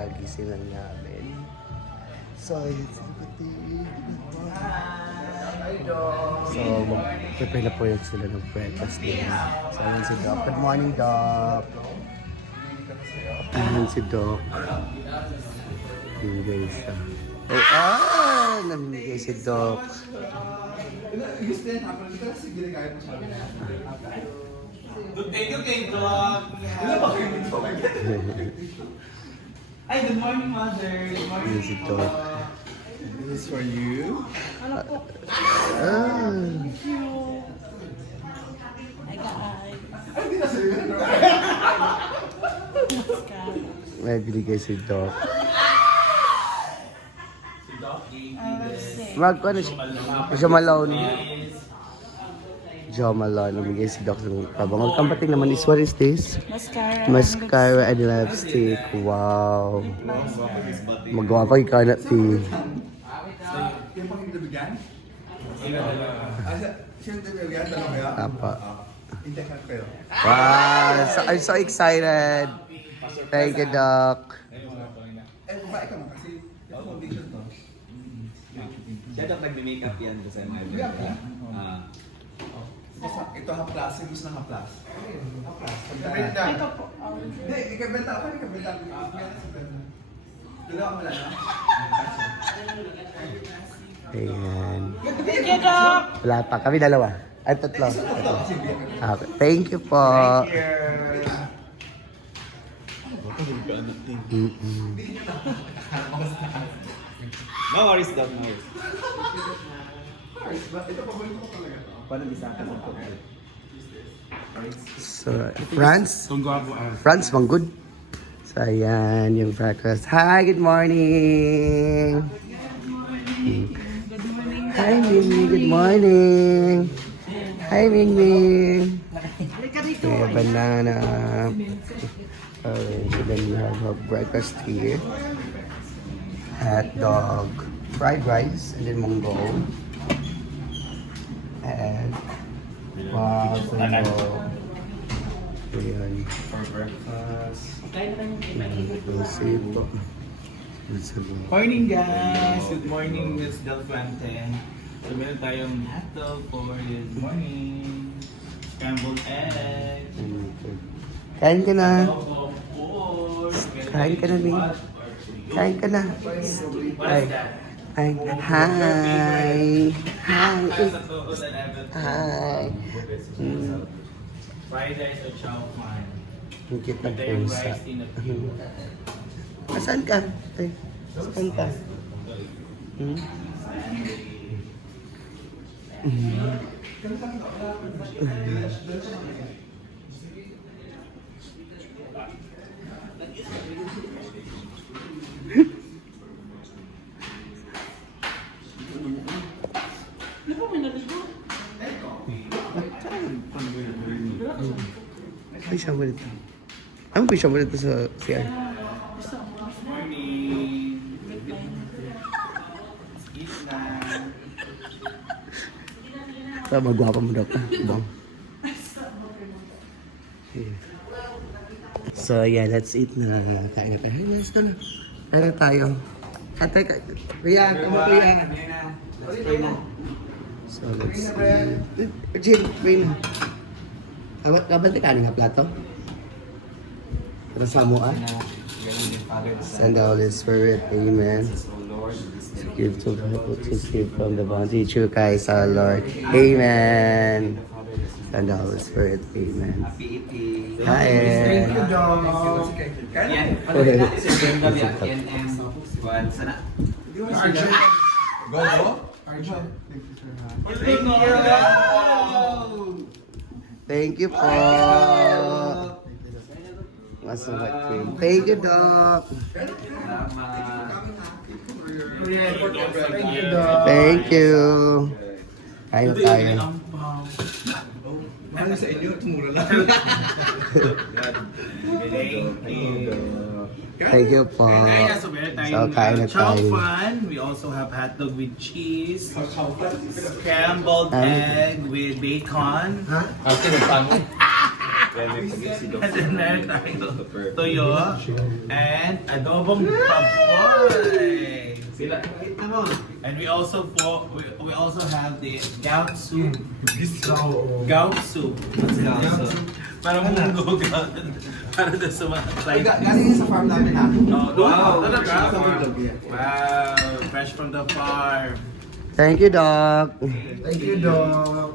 kagising lang namin. So, ayun si kapatid. So, mag-prepare na po yun sila ng breakfast din. So, ayun si Doc. Good morning, Doc. Ayun si Doc. Namigay siya. Oh, namigay si Doc. Thank you kay Doc. Ay, good morning, Mother. Good morning. Ayun si Doc. This is for you. Thank you. Hi guys. May binigay si Doc. Si Doc, Ano siya? Siya Malone. Jo Malone. Namigay si Doc ng pabangon. Kampating naman is, what is this? Mascara. Mascara and lipstick. Wow. Magawa ko ikaw na ti. Yung pang nabigyan? Sino nabigyan? Dalawa kaya? Apa. Hindi ka kayo. Wow. I'm so excited. Thank you, Doc. Babae ka mo kasi yung foundation to. Siya Doc nag-makeup yan kasi Makeup ka? Ito haplas, yung gusto ng haplas. Haplas. Pagkabenta. Ito po. Hindi, ikabenta ako, ikabenta. Dalawa mo lang, ha? Ayan. Thank you, Doc. Wala pa. Kami dalawa. Ay, tatlo. Okay. Thank you po. Mm-mm. No worries, Doc. No worries. Ito paborito ko talaga to. Paano bisa ka sa Doc? So, France, Manggod. So, ayan yung breakfast. Hi, good morning. Hi, Mingmi. Good morning. Hi, Mingmi. Yeah, banana. So then you have a breakfast here. Hot dog, fried rice, and then munggo. And munggo. Ayan. For breakfast. Sip. Morning, guys! Good morning, Miss Del Fuente. So, meron tayong hotdog for this morning. Scrambled egg. Kain ka na. Of course. Kain ka na, Bing. Kain ka na. Hi. Hi. Hi. Hi. Hi. Fried rice or chow fan. Ang cute ng Ito yung pusa. rice in a cube. Saan ka? Ay, saan ka? Hmm? Ay, siya mo dito. Ano ba siya mo dito sa CR? Morning. Eat na. Para magwapa mo daw ka. Bang. Okay. So, yeah, let's eat na. Kain na tayo. Hey, let's go na. Kain na tayo. Katay ka. Kuya, kamo kuya. Let's pray na. So, let's eat. Jin, pray na. Kaban ka nga plato? Terus mo ah. Send the Holy Spirit. Amen. Give to people to receive from the bounty true Christ our Lord. Amen. Send the Holy Spirit. Amen. Happy eating. Kain. Yan. Sir Brenda, yan and Juan. Sana. Arjo. Go. Arjo. Thank you. Thank you po. Masarap cream. Thank you, Doc. Thank you, Doc. Thank you. Kain tayo. Mahal sa inyo, tumura lang. Thank you po. So, meron So, tayong kain na chow tayo. fan. We also have hot dog with cheese. Scrambled egg with bacon. And then meron tayo toyo and adobong papoy. And we also have the gout soup. Gout soup. What's gout soup? Parang munggo gout. Para doon sa mga client. Galing sa farm namin ha. Wow! Wow! Fresh from the farm. Thank you, Doc. Thank you, Doc.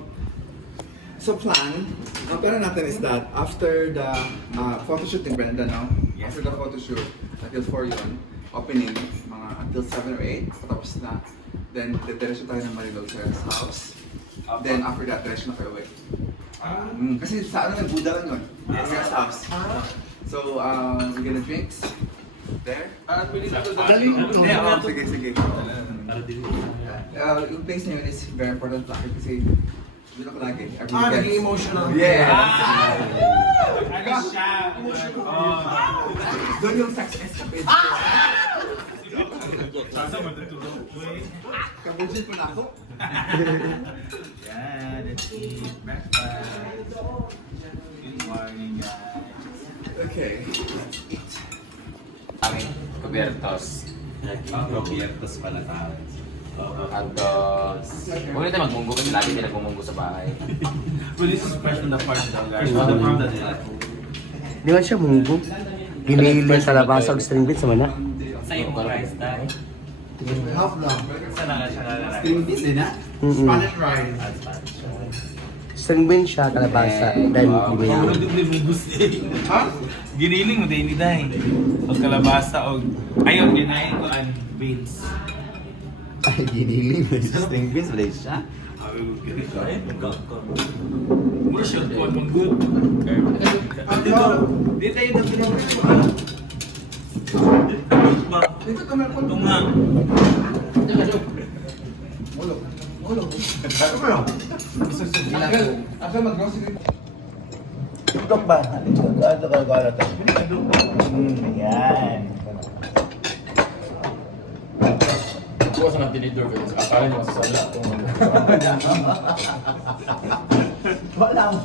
So plan, ang plan natin is that after the photoshoot ni Brenda, no? Yes. After the photoshoot, until 4 yun, opening, mga until 7 or 8, patapos na. Then, diretso tayo ng Marilog Sarah's house. Then, after that, diretso na kayo away. Kasi sa ano, nag-Buddha lang yun. Yes, Sarah's house. So, we're gonna drinks there. Sige. Yung place na yun is very important sa akin kasi doon ako lagi. naging emotional. Yeah. Ano siya? Doon yung sex escapade. Sasa matutulog. Kabusin ko na ako. Yeah, let's eat breakfast. Good morning, guys. Okay, let's eat. Kami, Kubertos. Robertos pala tao. Antos. Huwag na tayo magmunggo kasi lagi tayo nagmumunggo sa bahay. Well, this is fresh from the farm daw, guys. From the farm that Di ba siya munggo? Ginili sa labasa og string beans naman na. Sa iyo, rice tayo. Half lang. Saan na siya lalaki? String beans din ha? Mm-mm. Spanish rice. String beans siya, kalabasa, then ginili. Ha? Giniling mo din ni Day. O kalabasa o... Ayun, ginahin ko ang beans. Ay, ginili. String beans, wala siya. Mo siya ko ang good. Di tayo nagpinag Dito ka meron. Ito nga. Ulo. Ano ba yun? Akal mag-grocery. Ito ba? Ito ka. Ayan. Bukas na tinidor ko. Akala mo sa sala. Wala mo.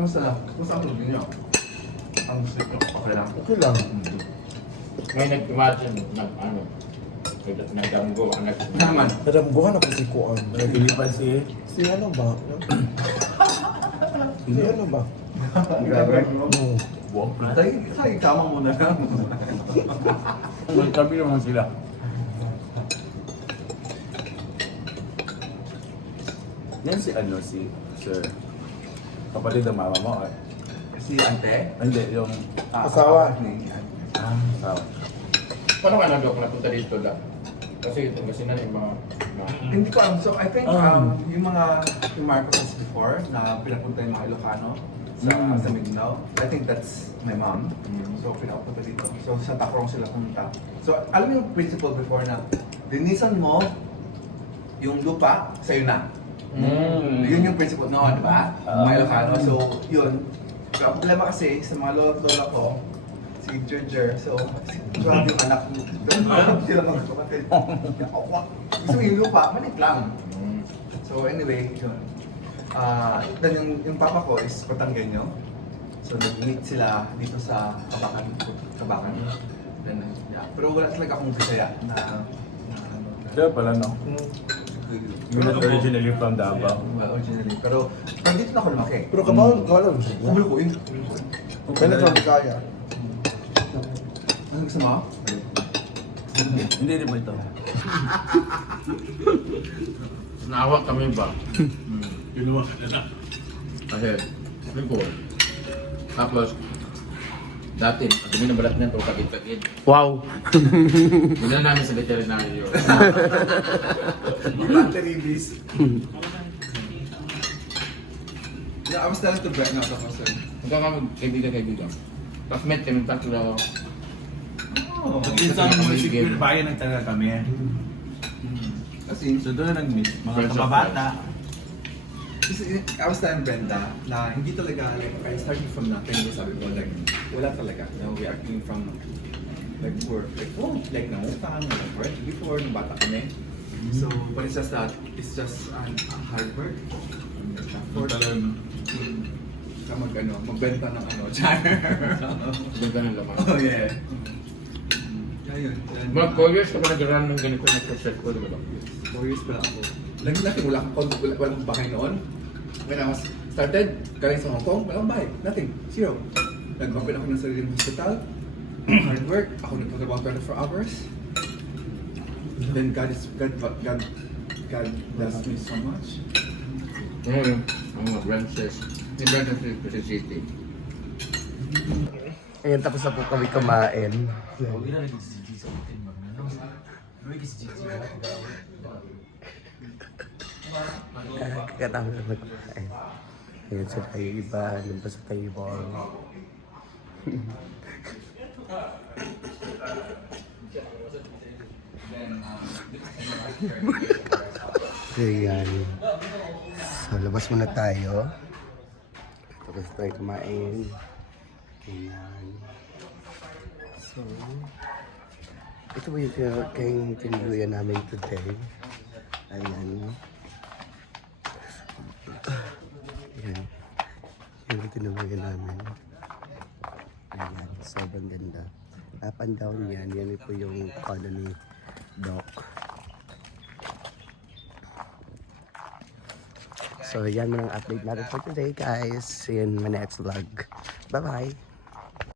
Kumusta ang tubig niyo? Ang steak niyo? Okay lang? Okay lang. May nag-imagine, nagdamgo, Naman. Nadamguhan ako si Kuan. Nagilipan si... Si ano ba? Si ano ba? Grabe. No. Tayo kama muna lang. Kami naman sila. Yan si ano, si Sir. Kapatid ng mama mo, eh. Si Ante? Hindi, yung... Asawa. Sawa. Paano ka napunta dito da? Kasi na yung mga... Hindi ko alam. So I think yung Marcos before na pinapunta yung mga Ilocano sa Mindanao, I think that's my mom. So pinapunta dito. So sa Tacrong sila pumunta. So alam mo yung principle before na linisan mo yung lupa, sa'yo na. Yun yung principle no, di ba? Mga Ilocano. So yun. Ang problema kasi sa mga lola ko, si Ginger, so grabe yung anak mo. Sila mga kapatid. Gusto mo yung lupa, malit lang. So anyway, yun. Then yung papa ko is Patanggenyo. So nag-meet sila dito sa Kabakan. Then, yeah. Pero wala talaga akong Bisaya na Diba pala, no? You're not originally from Davao. well, originally. Pero dito na ako lumaki. Pero kabawal ka lang siya. Kumuli ko yun. Kaya na sa kaya. Ano gusto mo? Hindi rin ba ito? Naawa kami ba? Kinuha ka na. Kasi, before. Tapos, dati, at kami nabalat na ito, kagid-kagid. Wow. Bilan namin sa veterinaryo. Battery bis. Yeah, I was telling to Brett na ako, sir. Hanggang kami kaibigan. Tapos met kami tatlo. Oh, minsan mo secure bayan ng talaga kami. Kasi, So doon na nag-meet. Mga Friends of kababata. kasi I was telling Brenda na hindi talaga, like, I started from nothing, sabi ko, like, wala talaga. You know, we are coming from like nangutang, work before, nung bata kami. So, but it's just that, it's just hard work. Effort. Magbenta ng char. Benta ng laman. Oh, yeah. Ayun. Mag 4 years ka ba nag-run ng ganito na process ko, di ba? 4 years pala ako. Lagi wala akong bahay noon. When I was started, galing sa Hong Kong, walang bahay. Nothing. Zero. Nag-open ako ng sariling hospital. Hard work. Ako nagtatrabaho 24 hours. Then God bless me so much. Ano yung mga branches? Yung branches sa city. Ayan, tapos na po kami kumain. Katapos na kumain. Ayan, sa tayo iba, nandun pa sa table. Ayan. So, labas muna tayo. Tapos tayo kumain. Ayan. So, ito ba yung tinuloyan namin today? Ayan. Ayan. Yan yung tinuloyan namin. Ayan. Sobrang ganda. Up and down yan. Yan po yung colony dock. So, yan mo ang update natin for today, guys. See you in my next vlog. Bye-bye!